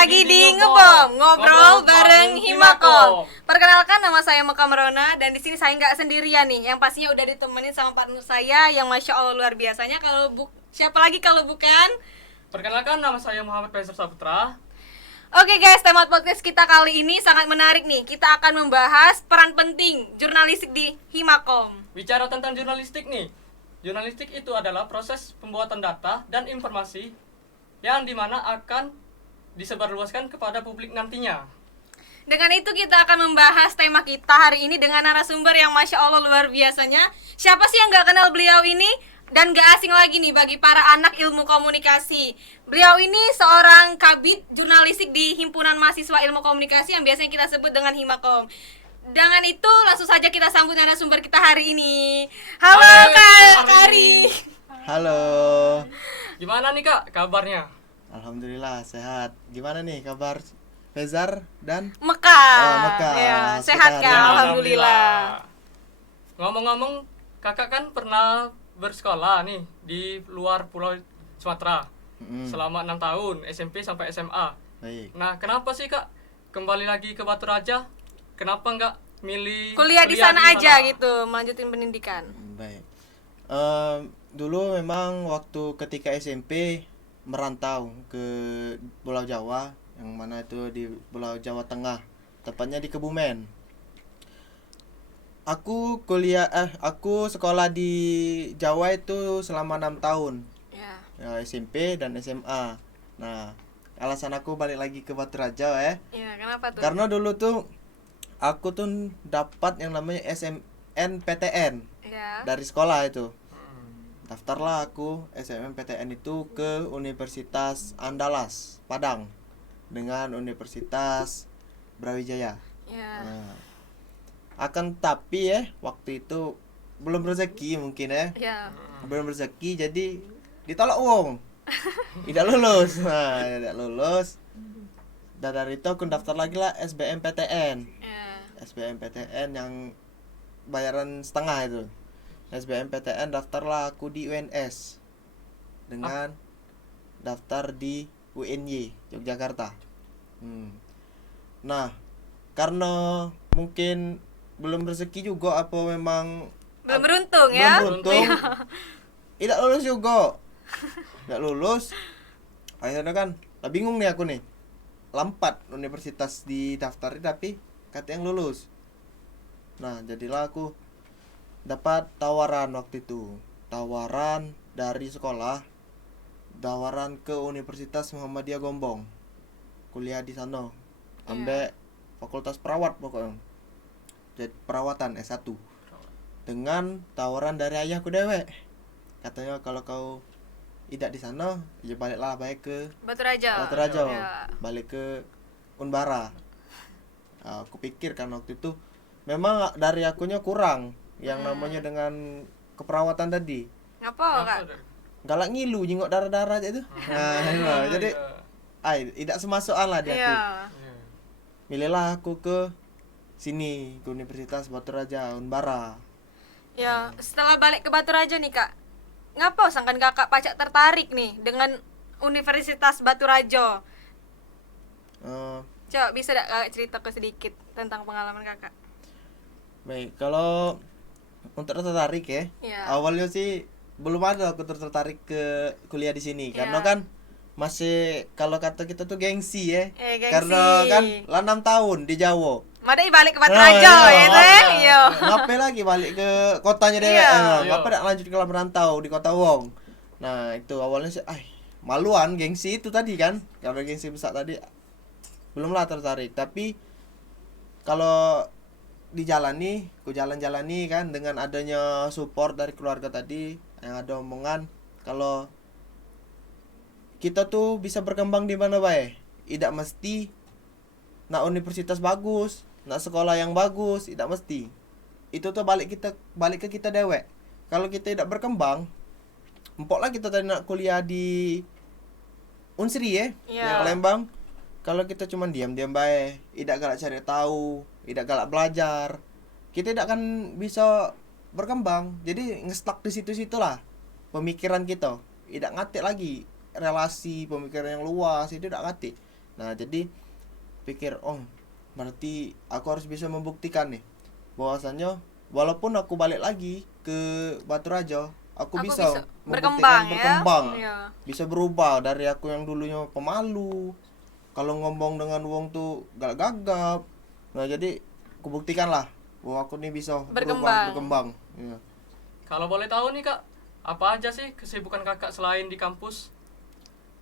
lagi di Ngebom, ngobrol bareng Himakom. Perkenalkan, nama saya Meka Merona dan di sini saya nggak sendirian nih, yang pastinya udah ditemenin sama partner saya yang masya Allah luar biasanya. Siapa lagi kalau bukan? Perkenalkan, nama saya Muhammad Faisal Saputra. Oke guys, tema podcast kita kali ini sangat menarik nih. Kita akan membahas peran penting jurnalistik di Himakom. Bicara tentang jurnalistik nih. Jurnalistik itu adalah proses pembuatan data dan informasi yang dimana akan disebarluaskan kepada publik nantinya. Dengan itu kita akan membahas tema kita hari ini dengan narasumber yang masya Allah luar biasanya. Siapa sih yang gak kenal beliau ini? Dan gak asing lagi nih bagi para anak ilmu komunikasi. Beliau ini seorang kabid jurnalistik di Himpunan Mahasiswa Ilmu Komunikasi yang biasanya kita sebut dengan Himakom. Dengan itu langsung saja kita sambut narasumber kita hari ini. Halo Kak Kari. Halo. Gimana nih Kak kabarnya? Alhamdulillah sehat. Gimana nih kabar Fezar dan Meka? Meka. Ya, sehat Kak, Ya, alhamdulillah. Ngomong-ngomong, Kakak kan pernah bersekolah nih di luar Pulau Sumatera selama 6 tahun, SMP sampai SMA. Baik. Nah, kenapa sih Kak kembali lagi ke Batu Raja? Kenapa nggak milih Kuliah di sana aja gitu, melanjutin pendidikan. Baik. Dulu memang waktu ketika SMP merantau ke Pulau Jawa, yang mana itu di Pulau Jawa Tengah, tepatnya di Kebumen. Aku sekolah di Jawa itu selama 6 tahun. Ya, SMP dan SMA. Nah, alasan aku balik lagi ke Batu Raja Ya, kenapa tuh? karena dulu tuh aku tuh dapat yang namanya SNMPTN Ya. dari sekolah itu. Daftarlah aku SNMPTN itu ke Universitas Andalas Padang dengan Universitas Brawijaya. Ya. Nah, akan tapi waktu itu belum rezeki mungkin Ya. belum rezeki jadi ditolak wong. Tidak lulus. Nah, tidak lulus. Dan dari itu aku daftar lagi lah SBMPTN. Ya. SBMPTN yang bayaran setengah itu. SBMPTN daftarlah aku di UNS dengan daftar di UNY Yogyakarta. Nah, karena mungkin belum rezeki juga apa memang Belum beruntung ya? belum beruntung, tidak lulus juga. Tidak lulus. Akhirnya kan lah bingung nih aku nih. Lampat universitas didaftarin tapi kata yang lulus. Nah, jadilah aku dapat tawaran waktu itu. Tawaran dari sekolah. Tawaran ke Universitas Muhammadiyah Gombong. Kuliah di sana. Ambek fakultas perawat pokoknya. Jadi perawatan S1. Dengan tawaran dari ayahku dewek. Katanya kalau kau tidak di sana, ya baliklah baik ke Batu Raja. Batu Raja. Ya. Balik ke Unbara. Aku pikir kan waktu itu memang dari akunya kurang yang namanya dengan keperawatan tadi. Ngapa Kak? Galak ngilu jengok darah-darah aja itu. Nah, jadi tidak semasukan lah di aku. Iya. Milihlah aku ke sini, ke Universitas Batu Raja Unbara. Ya, setelah balik ke Batu Raja nih Kak, ngapa sangkan kakak pacak tertarik nih dengan Universitas Batu Raja? Coba bisa gak kakak cerita ke sedikit tentang pengalaman kakak? Baik, kalau untuk tertarik Ya. awalnya sih belum ada aku tertarik ke kuliah di sini Ya. karena kan masih kalau kata kita tuh gengsi Gengsi. karena kan lah 6 tahun di Jawa. Mada balik ke Batu Nah, Raja iya. gitu ya. Iya. Ngapain lagi balik ke kotanya dewek? Iya. Ngapain tidak lanjut ke merantau di kota wong. Nah, itu awalnya sih maluan gengsi itu tadi kan. Karena gengsi besar tadi belumlah tertarik, tapi kalau dijalani, ku jalan-jalani kan dengan adanya support dari keluarga tadi yang ada omongan kalau kita tuh bisa berkembang di mana bae. Tidak mesti nak universitas bagus, nak sekolah yang bagus, tidak mesti. Itu tuh balik ke kita dewek. Kalau kita tidak berkembang, empoklah kita tadi nak kuliah di Unsri Iya. yang Palembang. Kalau kita cuma diam-diam bae, tidak galak cari tahu, tidak galak belajar, kita tidak akan bisa berkembang. Jadi ngestak di situ-situ lah pemikiran kita. Tidak ngatik lagi relasi pemikiran yang luas, itu tidak ngatik. Nah jadi pikir, oh berarti aku harus bisa membuktikan nih bahwasannya walaupun aku balik lagi ke Batu Raja, aku bisa berkembang, berkembang. ya. Bisa berubah dari aku yang dulunya pemalu, kalau ngomong dengan wong tuh gagap. Nah jadi aku buktikan lah bahwa aku nih bisa berkembang. Ya. Kalau boleh tahu nih Kak, apa aja sih kesibukan Kakak selain di kampus?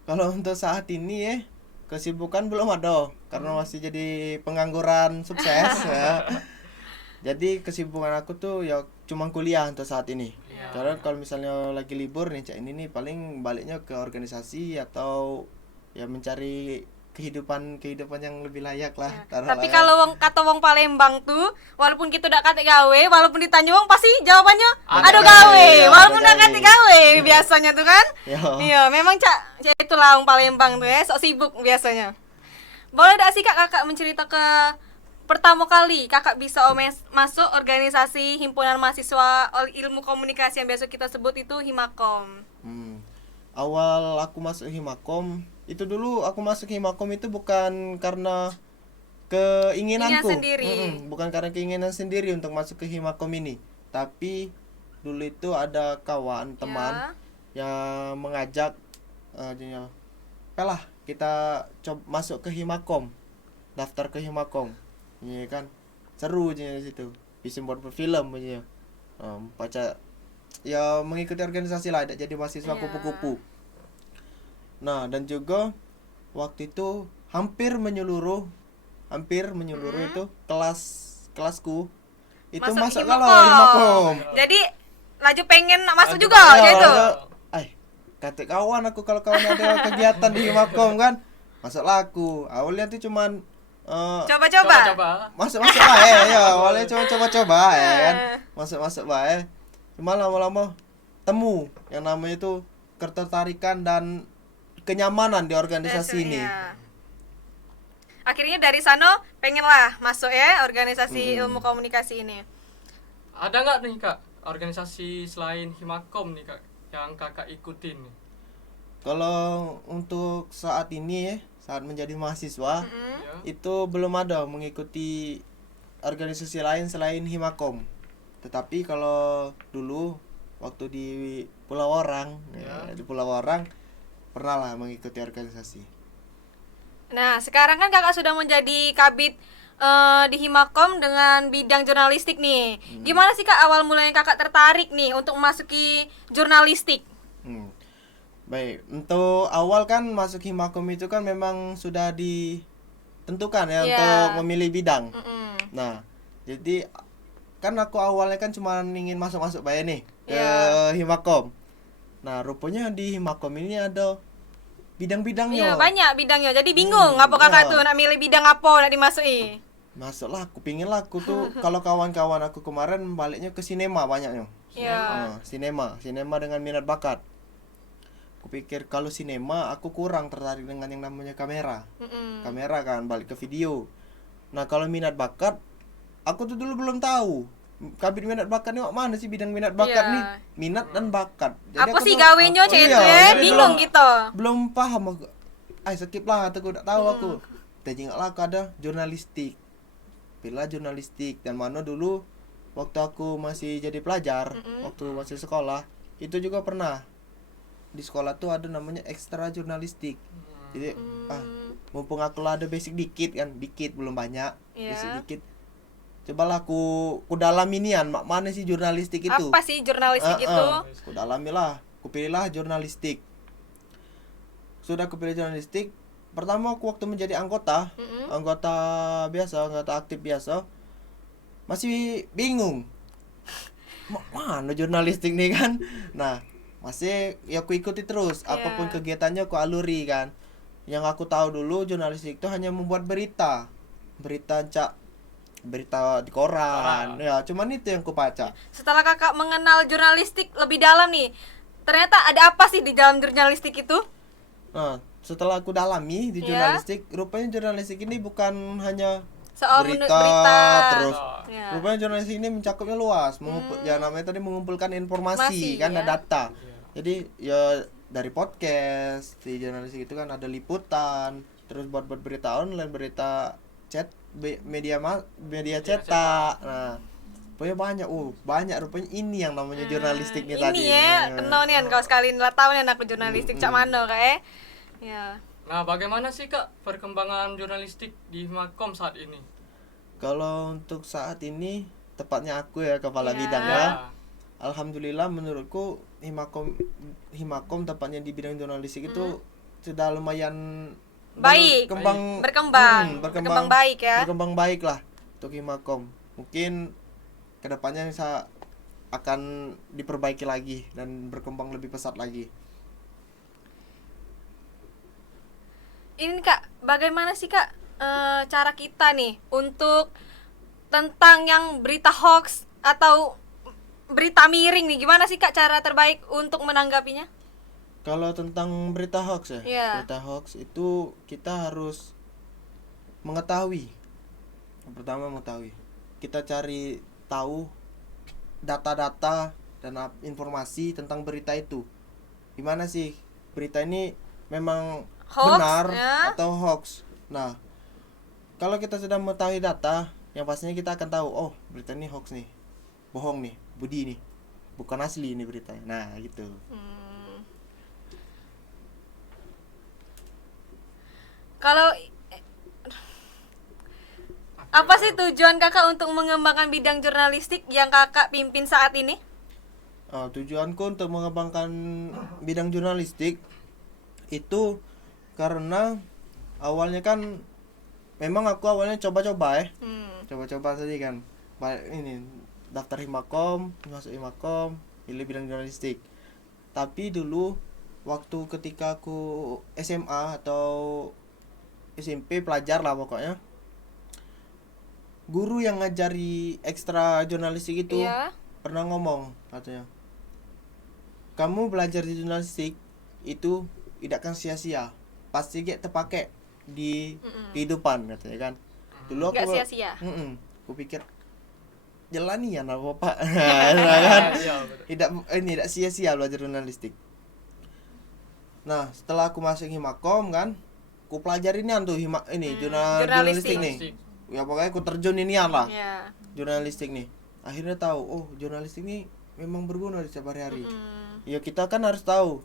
Kalau untuk saat ini kesibukan belum ada karena masih jadi pengangguran sukses ya. Jadi kesibukan aku tuh ya cuma kuliah untuk saat ini. Iya. Karena kalau misalnya lagi libur nih cak ini nih paling baliknya ke organisasi atau ya mencari kehidupan yang lebih layak lah. Tapi kalau kata wong Palembang tuh, walaupun kita udah kate gawe, walaupun ditanya wong pasti jawabannya ada gawe, ya, walaupun udah ada kate gawe biasanya tuh kan. Yo. Iya, memang cak itulah wong Palembang tuh ya, sok sibuk biasanya. Boleh dak sih kakak mencerita ke pertama kali kakak bisa masuk organisasi himpunan mahasiswa ilmu komunikasi yang biasa kita sebut itu Himakom. Awal aku masuk Himakom itu dulu aku masuk Himakom itu bukan karena keinginanku. Bukan karena keinginan sendiri untuk masuk ke Himakom ini, tapi dulu itu ada kawan teman yang mengajak lah kita coba masuk ke Himakom, daftar ke Himakom. Iya kan seru aja di situ, bisa buat film aja. Baca ya mengikuti organisasi lah, tidak jadi mahasiswa kupu-kupu. Nah dan juga waktu itu hampir menyeluruh itu kelasku itu masuk kalau Himakom. Jadi laju pengen masuk juga gitu. Kata kawan aku kalau kawan ada kegiatan di Himakom kan masuklah aku. Awalnya tuh cuman coba-coba. Masuk lah ya, awalnya cuma coba-coba ya kan. Masuk lah. Cuma lama-lama temu yang namanya itu ketertarikan dan kenyamanan di organisasi ini. Akhirnya dari sana pengen lah masuk ya organisasi ilmu komunikasi ini. Ada nggak nih Kak organisasi selain Himakom nih Kak yang Kakak ikutin nih? Kalau untuk saat ini saat menjadi mahasiswa itu belum ada mengikuti organisasi lain selain Himakom. Tetapi kalau dulu waktu di Pulau Orang di Pulau Orang pernah lah mengikuti organisasi. Nah sekarang kan kakak sudah menjadi kabid di Himakom dengan bidang jurnalistik nih. Gimana sih kak awal mulanya kakak tertarik nih untuk memasuki jurnalistik? Baik, untuk awal kan masuk Himakom itu kan memang sudah ditentukan ya untuk memilih bidang. Nah, jadi kan aku awalnya kan cuma ingin masuk bae nih ke Himakom. Nah, rupanya di Himakom ini ada bidang-bidangnya. Iya, banyak bidangnya. Jadi bingung ngapa kakak tuh nak milih bidang apa nak dimasuki. Masuklah, aku pingin lah aku tuh kalau kawan-kawan aku kemarin baliknya ke sinema banyaknya. Sinema dengan minat bakat. Aku pikir kalau sinema aku kurang tertarik dengan yang namanya kamera. Kamera kan balik ke video. Nah, kalau minat bakat aku tuh dulu belum tahu. Kabin minat bakat nih mana sih bidang minat bakat nih? Minat dan bakat. Jadi apa sih gawenyo cek itu ya? Bingung gitu. Belum paham aku. Skip lah aku udah tahu aku. Tapi lah aku ada jurnalistik. Pilih jurnalistik dan mana dulu waktu aku masih jadi pelajar, waktu masih sekolah, itu juga pernah di sekolah tuh ada namanya ekstra jurnalistik. Jadi mumpung aku lah ada basic dikit kan, dikit belum banyak, basic dikit. Cobalah aku dalaminian mana sih jurnalistik itu. Apa sih jurnalistik itu? Aku dalamilah, aku pilihlah jurnalistik. Sudah aku pilih jurnalistik. Pertama aku waktu menjadi anggota biasa, anggota aktif biasa, masih bingung. Mana jurnalistik nih kan? Nah, masih ya aku ikuti terus apapun kegiatannya aku aluri kan. Yang aku tahu dulu jurnalistik itu hanya membuat berita di koran. Ya, cuman itu yang aku baca. Setelah kakak mengenal jurnalistik lebih dalam nih, ternyata ada apa sih di dalam jurnalistik itu? Nah, setelah aku dalami di jurnalistik, rupanya jurnalistik ini bukan hanya soal berita terus. Rupanya jurnalistik ini mencakupnya luas, ya namanya tadi mengumpulkan informasi kan, ada data. Jadi ya dari podcast di jurnalistik itu kan ada liputan, terus buat berita online, berita chat, media cetak. Nah, pokoknya banyak rupanya ini yang namanya jurnalistik nih ini tadi. ya kenal nih kau sekali lah tahu nih anak jurnalistik cak mano kayak ya. Nah, bagaimana sih Kak perkembangan jurnalistik di Himakom saat ini? Kalau untuk saat ini tepatnya aku ya kepala Ya. bidang ya. Alhamdulillah menurutku Himakom tepatnya di bidang jurnalistik itu sudah lumayan Baik. Berkembang baik ya. Berkembang baik lah untuk Himakom. Mungkin kedepannya akan diperbaiki lagi dan berkembang lebih pesat lagi. Ini Kak, bagaimana sih Kak cara kita nih untuk tentang yang berita hoax atau berita miring nih, gimana sih Kak cara terbaik untuk menanggapinya? Kalau tentang berita hoax ya, Iya. berita hoax itu kita harus mengetahui. Yang pertama mengetahui. Kita cari tahu data-data dan informasi tentang berita itu. Gimana sih berita ini memang Hoax, benar ya. atau hoax. Nah, kalau kita sudah mengetahui data, yang pastinya kita akan tahu, oh berita ini hoax nih, bohong nih, budi nih, bukan asli ini beritanya. Nah gitu. Kalau apa sih tujuan Kakak untuk mengembangkan bidang jurnalistik yang Kakak pimpin saat ini? Tujuanku untuk mengembangkan bidang jurnalistik itu karena awalnya kan memang aku awalnya coba-coba coba-coba tadi kan ini daftar Himakom, masuk Himakom, pilih bidang jurnalistik. Tapi dulu waktu ketika aku SMA atau SMP pelajar lah pokoknya, guru yang ngajari ekstra jurnalistik itu Iya. pernah ngomong katanya, kamu belajar di jurnalistik itu tidak akan sia-sia, pasti terpakai di kehidupan katanya kan. Dulu Nggak aku sia-sia. aku pikir jalani ya apa pak kan Iya, betul. tidak sia-sia belajar jurnalistik. Nah setelah aku masuk Himakom kan, aku pelajarin tuh jurnalistik nih. Ya pokoknya aku terjun inian lah Ya. jurnalistik nih. Akhirnya tahu, oh jurnalistik ini memang berguna di setiap hari-hari. Ya kita kan harus tahu,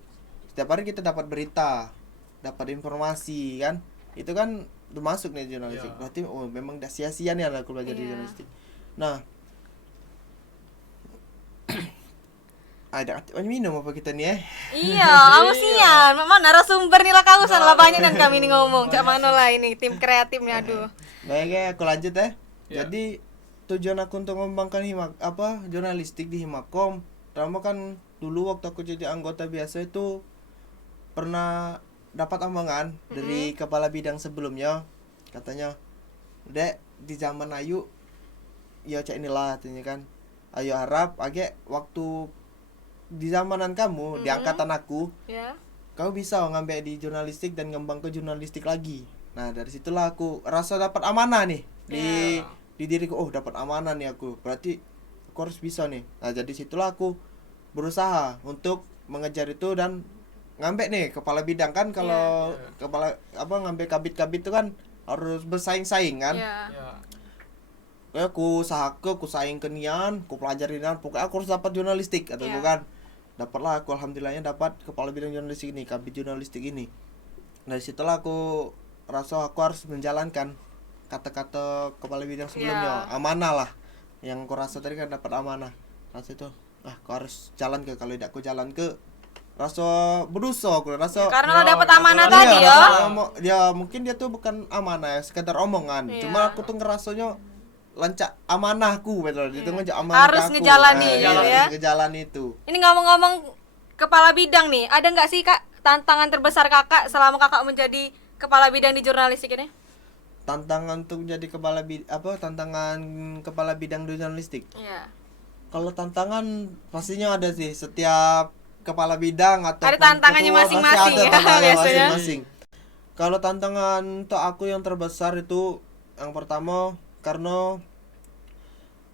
setiap hari kita dapat berita, dapat informasi kan, itu kan termasuk nih jurnalistik. Ya. Berarti oh memang dah sia-sia nih aku belajar di Iya. jurnalistik. Nah ada minum apa kita nih Iya, sian. Memang narasumber nih lah kau salah banyak dan kami ini ngomong. Cak mana lah ini tim kreatifnya aduh. Baik ya, aku lanjut ya. Ya. Jadi tujuan aku untuk mengembangkan jurnalistik di Himakom, pertama kan dulu waktu aku jadi anggota biasa itu pernah dapat omongan dari kepala bidang sebelumnya, katanya, "Dek, di zaman Ayu ya cak inilah katanya kan. Ayo harap agak waktu di zamanan kamu, di angkatan aku, Ya. kau bisa ngambil di jurnalistik dan ngembang ke jurnalistik lagi." Nah dari situlah aku rasa dapat amanah nih di diriku, oh dapat amanah nih aku, berarti aku harus bisa nih. Nah jadi situlah aku berusaha untuk mengejar itu dan ngambil nih kepala bidang kan. Kalau kepala ngambil kabit-kabit itu kan harus bersaing-saing kan. Ya. Ya. Kayak aku saing ke nian, aku pelajarin nian, pokoknya aku harus dapat jurnalistik atau Iya. bukan. Dapatlah aku alhamdulillahnya dapat kepala bidang jurnalistik ini, kabit jurnalistik ini. Dari situlah aku rasa aku harus menjalankan kata-kata kepala bidang sebelumnya. Iya. Amanah lah. Yang aku rasa tadi kan dapat amanah. Rasa itu, aku harus jalan ke, kalau tidak aku jalan ke rasa berdosa aku rasa. Karena lo Ya, dapat amanah iya, tadi ya. Dia mungkin dia tuh bukan amanah ya, sekedar omongan. Iya. Cuma aku tuh ngerasanya lancak amanahku betul. Itu ngejak amanah Harus ke aku. ngejalani Nah, gitu iya, ya. harus ngejalani itu. Ini ngomong-ngomong kepala bidang nih, ada nggak sih Kak tantangan terbesar Kakak selama Kakak menjadi kepala bidang di jurnalistik ini? Tantangan untuk menjadi tantangan kepala bidang jurnalistik. Iya. Kalau tantangan pastinya ada sih, setiap kepala bidang atau Ada tantangannya masing-masing ya, biasanya. Kalau tantangan untuk aku yang terbesar itu yang pertama karena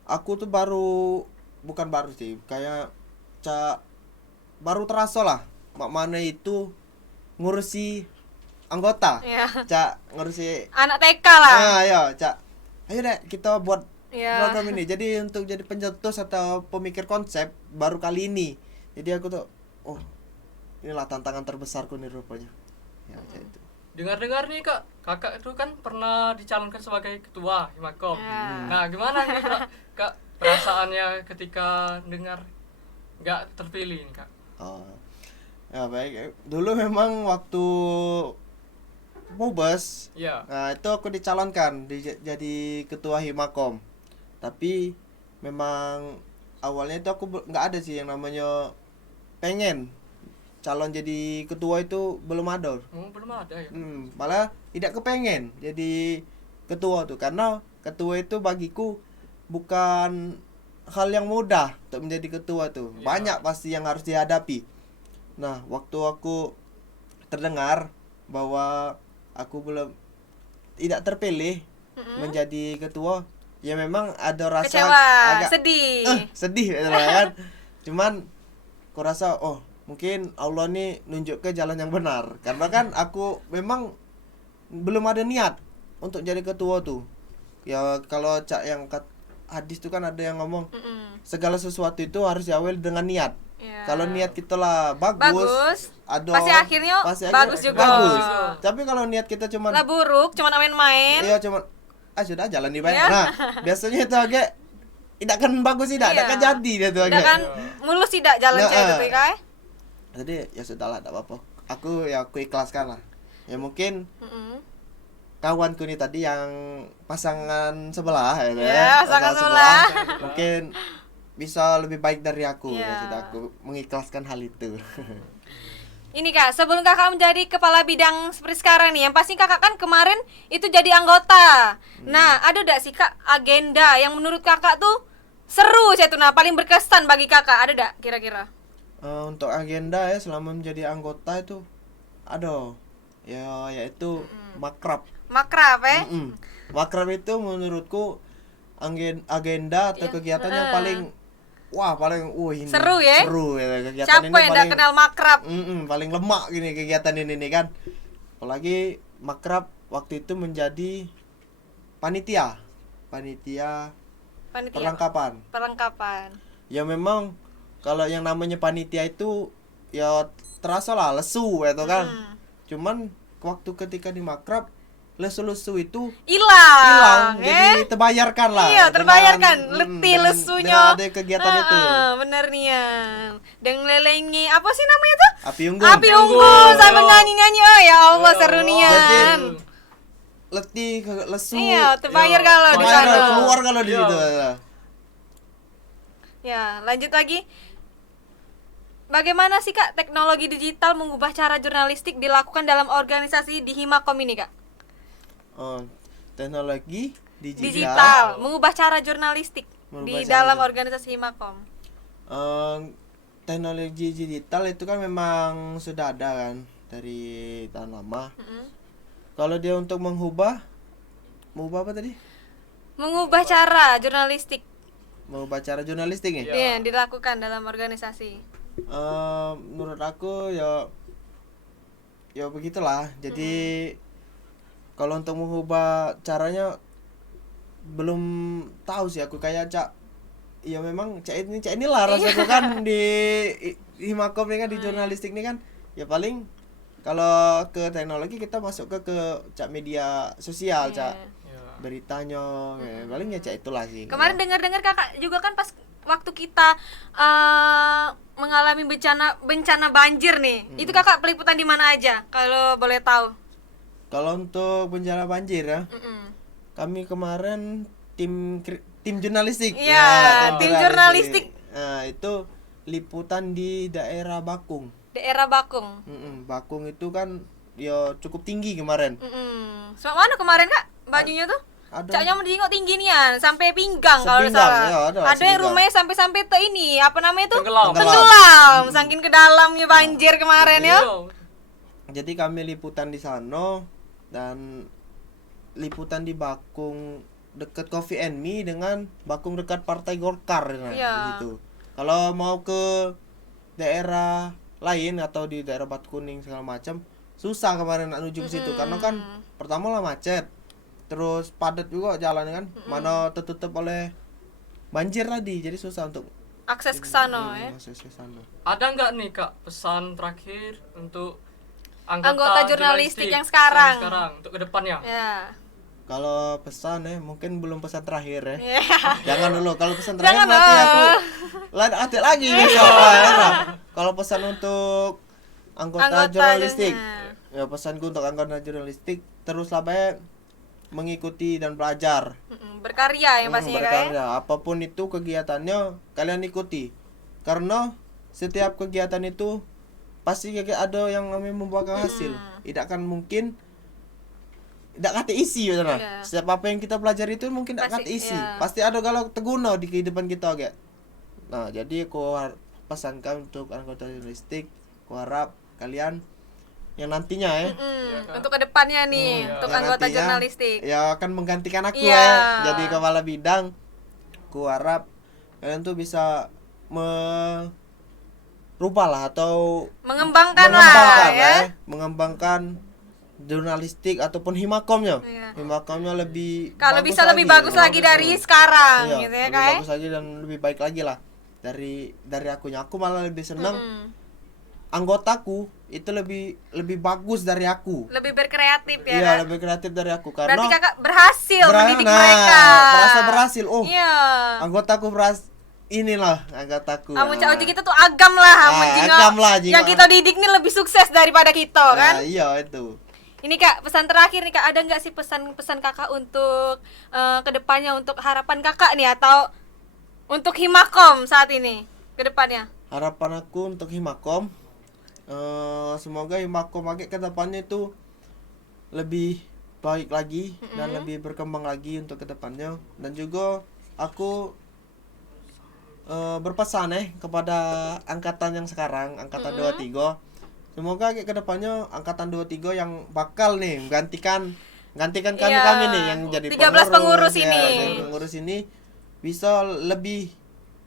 aku tuh bukan baru sih, kayak baru terasa lah mana itu ngurusi anggota. Iya. Cak ngurusi Anak TK lah. ayo, Cak. Ayo deh kita buat Iya. program ini. Jadi untuk jadi pencetus atau pemikir konsep baru kali ini. Jadi aku tuh oh, inilah tantangan terbesarku nih rupanya. Ya, kayak itu. Dengar-dengar nih kak, kakak itu kan pernah dicalonkan sebagai ketua Himakom. Ya. Nah gimana nih kak perasaannya ketika dengar nggak terpilih nih kak? Oh. Ya baik. Dulu memang waktu Mubes, Iya. nah itu aku dicalonkan jadi ketua Himakom. Tapi memang awalnya itu aku nggak ada sih yang namanya pengen calon jadi ketua itu belum ada. Belum ada ya. Malah tidak kepengen jadi ketua tuh karena ketua itu bagiku bukan hal yang mudah untuk menjadi ketua tuh. Iya. Banyak pasti yang harus dihadapi. Nah, waktu aku terdengar bahwa aku belum tidak terpilih menjadi ketua, ya memang ada rasa Kecewa, agak sedih. sedih gitu lah kan. Cuman aku rasa oh mungkin Allah nih nunjuk ke jalan yang benar karena kan aku memang belum ada niat untuk jadi ketua tuh. Ya kalau cak yang hadis tuh kan ada yang ngomong segala sesuatu itu harus diawali dengan niat. Iya. Kalau niat kita lah bagus, pasti akhirnya bagus juga. bagus. Tapi kalau niat kita cuma Lah buruk, cuma main-main. iya cuma sudah jalan di Iya. Nah, biasanya itu agak tidak kan bagus tidak, Iya. kan jadi dia tuh Tidak agak. kan mulus tidak jalan Nah, saya itu kai. Jadi ya sudahlah tidak apa-apa. Aku ikhlaskan lah. Ya mungkin kawanku nih tadi yang pasangan sebelah ya, Ya, pasangan sebelah. mungkin bisa lebih baik dari aku. Iya. Ya sudah aku mengikhlaskan hal itu. Ini kak, sebelum kakak menjadi kepala bidang seperti sekarang nih, yang pasti kakak kan kemarin itu jadi anggota. Nah, ada gak sih kak agenda yang menurut kakak tuh seru sih tuh, nah paling berkesan bagi kakak, ada gak kira-kira? Untuk agenda ya selama menjadi anggota itu ada ya yaitu makrab. Makrab Makrab itu menurutku agenda atau kegiatan yang paling ini Seru ya? seru ya kegiatan Siapa ini yang udah kenal makrab? paling lemak gini kegiatan ini nih kan. Apalagi makrab waktu itu menjadi panitia perlengkapan. Perlengkapan. Ya memang kalau yang namanya panitia itu ya terasa lah lesu ya kan. Cuman waktu ketika di makrab lesu-lesu itu hilang jadi terbayarkan lah. Iya, terbayarkan letih dengan lesunya. ada kegiatan itu. Bener nih ya. Dan lelengi apa sih namanya tuh? Api unggun. Api unggun sambil nyanyi-nyanyi. Oh ya Allah seru nih ya. Jadi letih lesu. Iya, terbayar kalau di terbayar, sana. keluar kalau di Iya. situ. Ya, lanjut lagi. Bagaimana sih Kak teknologi digital mengubah cara jurnalistik dilakukan dalam organisasi di Himakom ini Kak? Teknologi Digital mengubah cara jurnalistik di Mengubah dalam cara- organisasi Himakom. Teknologi digital itu kan memang sudah ada kan dari tahun lama. Kalau dia untuk mengubah apa tadi? Mengubah cara jurnalistik Mengubah cara jurnalistik ya? yang dilakukan dalam organisasi. Menurut aku ya begitulah. Jadi kalau untuk mengubah caranya belum tahu sih aku kayak ya memang inilah rasaku kan di Himakom ini kan di jurnalistik ini kan ya paling kalau ke teknologi kita masuk ke media sosial beritanya paling ya itulah sih. Kemarin dengar-dengar kakak juga kan pas waktu kita mengalami bencana banjir nih. Itu kakak peliputan di mana aja kalau boleh tahu? Kalau untuk bencana banjir ya, kami kemarin tim jurnalistik. Iya, tim jurnalistik. Nah, itu liputan di daerah Bakung. Daerah Bakung. Bakung itu kan ya cukup tinggi kemarin. Sama mana kemarin kak bajunya tuh? Ada. Caknya menjengok tinggi nian sampai pinggang kalau Sepinggang, salah. ya, ada Ada yang sepinggang. rumahnya sampai ke ini apa namanya tuh? Tenggelam. Tenggelam. Saking ke dalamnya banjir kemarin ya. Jadi kami liputan di sana dan liputan di Bakung dekat Coffee and Me dengan Bakung dekat Partai Golkar Iya. gitu. Kalau mau ke daerah lain atau di daerah Batu Kuning segala macam susah kemarin nak menuju ke situ karena kan pertama lah macet, terus padat juga jalan kan, mana tertutup oleh banjir tadi, jadi susah untuk Akses ke sana ya. akses ke sana. Ada nggak nih Kak pesan terakhir untuk Anggota jurnalistik yang sekarang. untuk kedepannya? Ya. Kalau pesan mungkin belum pesan terakhir ya. Ya. Jangan dulu, kalau pesan terakhir Jangan, nanti aku oh. lain hati lagi besok. Kalau pesan untuk anggota jurnalistik, ya pesanku untuk anggota jurnalistik teruslah baik mengikuti dan belajar. Berkarya yang pastinya Kak ya. Berkarya, apapun itu kegiatannya kalian ikuti. Karena setiap kegiatan itu pasti ada yang namanya membuahkan hasil. Tidak akan mungkin tidak kata isi betul. Iya. Setiap apa yang kita pelajari itu mungkin tidak Pasti, kata isi. iya. Pasti ada galau teguna di kehidupan kita kayak. Nah, jadi aku pesankan untuk anggota jurnalistik, aku harap kalian yang nantinya Untuk kedepannya nih, untuk yang anggota nantinya jurnalistik. ya akan menggantikan aku Iya. jadi kepala bidang. Aku harap kalian tuh bisa merubah lah atau Mengembangkan lah ya. mengembangkan jurnalistik ataupun himakomnya. Iya. Himakomnya lebih Kalau bisa lebih bagus lagi dari sekarang iya, gitu ya lebih Kak. Ya. bagus lagi dan lebih baik lagi lah dari akunya. Aku malah lebih senang anggotaku itu lebih bagus dari aku. Lebih berkreatif ya. Iya, Kak? lebih kreatif dari aku karena Berarti Kakak berhasil mendidik nah, mereka. merasa berhasil. Oh, Iya. anggotaku inilah anggotaku. Amun Cak Oji kita tuh agam lah, amun Jingo. agam lah, Jingo. Yang kita didik nih lebih sukses daripada kita kan. Nah, iya itu. Ini Kak, pesan terakhir nih Kak, ada nggak sih pesan-pesan Kakak untuk kedepannya, untuk harapan Kakak nih atau untuk Himakom saat ini kedepannya? Harapan aku untuk Himakom semoga Himakom ke depannya itu lebih baik lagi dan lebih berkembang lagi untuk kedepannya. Dan juga aku berpesan kepada angkatan yang sekarang, angkatan 23, semoga ke depannya angkatan 23 yang bakal nih menggantikan kami nih yang jadi 13 pengurus ya, ini. jadi pengurus ini bisa lebih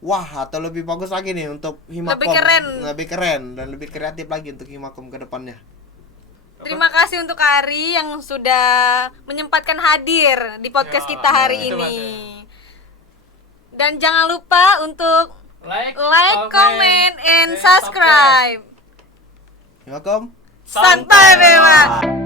wah atau lebih bagus lagi nih untuk Himakom, lebih keren dan lebih kreatif lagi untuk Himakom ke depannya. Terima kasih untuk Ari yang sudah menyempatkan hadir di podcast kita hari itu, Mas, ini. Dan jangan lupa untuk like, comment, and subscribe. Himakom Santai memang.